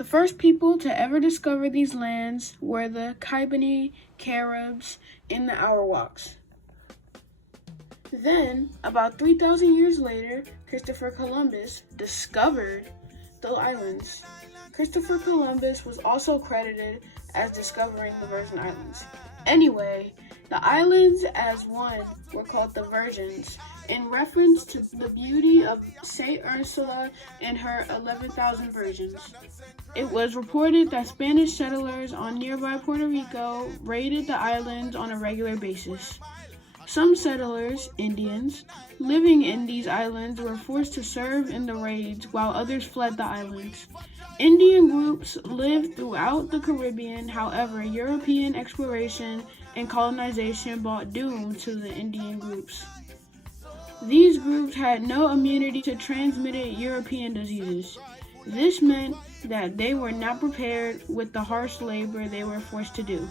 The first people to ever discover these lands were the Kibani Caribs in the Arawaks. Then, about 3,000 years later, Christopher Columbus discovered the islands. Christopher Columbus was also credited as discovering the Virgin Islands. Anyway, the islands as one were called the Virgins in reference to the beauty of Saint Ursula and her 11,000 virgins. It was reported that Spanish settlers on nearby Puerto Rico raided the islands on a regular basis. Some settlers, Indians, living in these islands were forced to serve in the raids while others fled the islands. Indian groups lived throughout the Caribbean. However, European exploration and colonization brought doom to the Indian groups. These groups had no immunity to transmitted European diseases. This meant that they were not prepared with the harsh labor they were forced to do.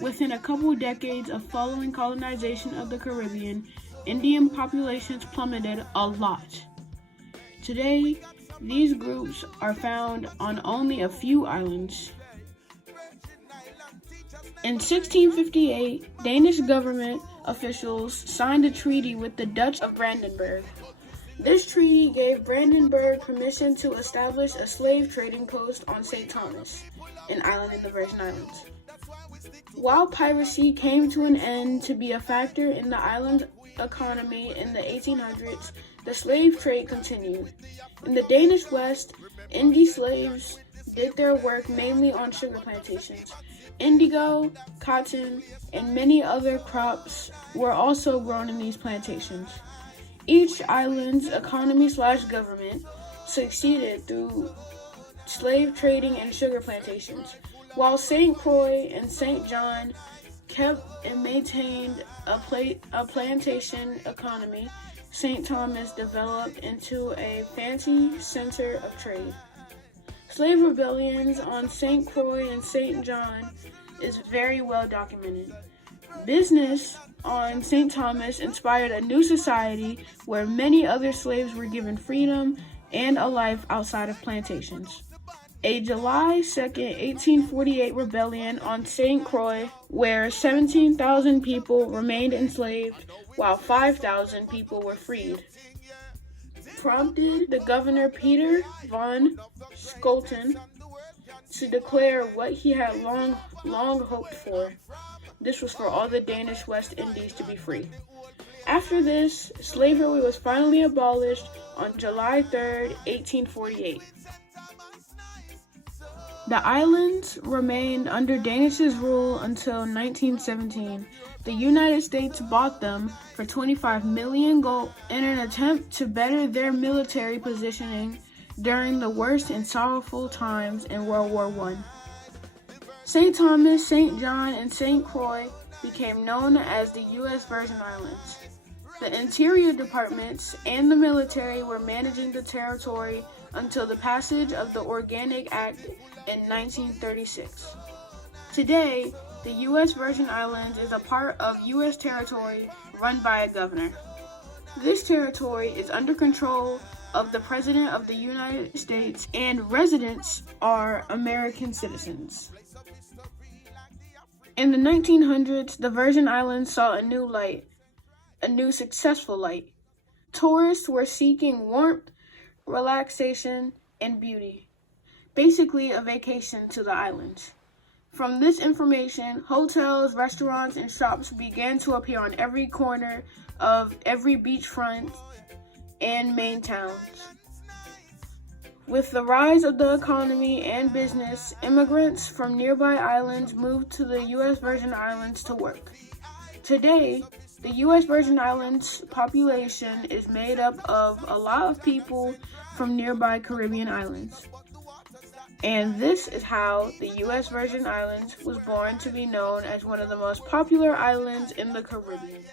Within a couple decades of following colonization of the Caribbean, Indian populations plummeted a lot. Today, these groups are found on only a few islands. In 1658, Danish government officials signed a treaty with the Dutch of Brandenburg. This treaty gave Brandenburg permission to establish a slave trading post on St. Thomas, an island in the Virgin Islands. While piracy came to an end to be a factor in the island's economy in the 1800s, the slave trade continued. In the Danish West, Indie slaves did their work mainly on sugar plantations. Indigo, cotton, and many other crops were also grown in these plantations. Each island's economy/government succeeded through slave trading and sugar plantations. While St. Croix and St. John kept and maintained a plantation economy, St. Thomas developed into a fancy center of trade. Slave rebellions on St. Croix and St. John is very well documented. Business on St. Thomas inspired a new society where many other slaves were given freedom and a life outside of plantations. A July 2nd, 1848 rebellion on St. Croix, where 17,000 people remained enslaved while 5,000 people were freed, prompted the governor Peter von Scholten to declare what he had long hoped for. This was for all the Danish West Indies to be free. After this, slavery was finally abolished on July 3rd, 1848. The islands remained under Danish rule until 1917. The United States bought them for $25 million gold in an attempt to better their military positioning during the worst and sorrowful times in World War I. St. Thomas, St. John, and St. Croix became known as the U.S. Virgin Islands. The Interior Departments and the military were managing the territory until the passage of the Organic Act in 1936. Today, the U.S. Virgin Islands is a part of U.S. territory run by a governor. This territory is under control of the President of the United States, and residents are American citizens. In the 1900s, the Virgin Islands saw a new successful light. Tourists were seeking warmth, relaxation, and beauty. Basically, a vacation to the islands. From this information, hotels, restaurants, and shops began to appear on every corner of every beachfront and main towns. With the rise of the economy and business, immigrants from nearby islands moved to the U.S. Virgin Islands to work. Today, the U.S. Virgin Islands population is made up of a lot of people from nearby Caribbean islands. And this is how the U.S. Virgin Islands was born to be known as one of the most popular islands in the Caribbean.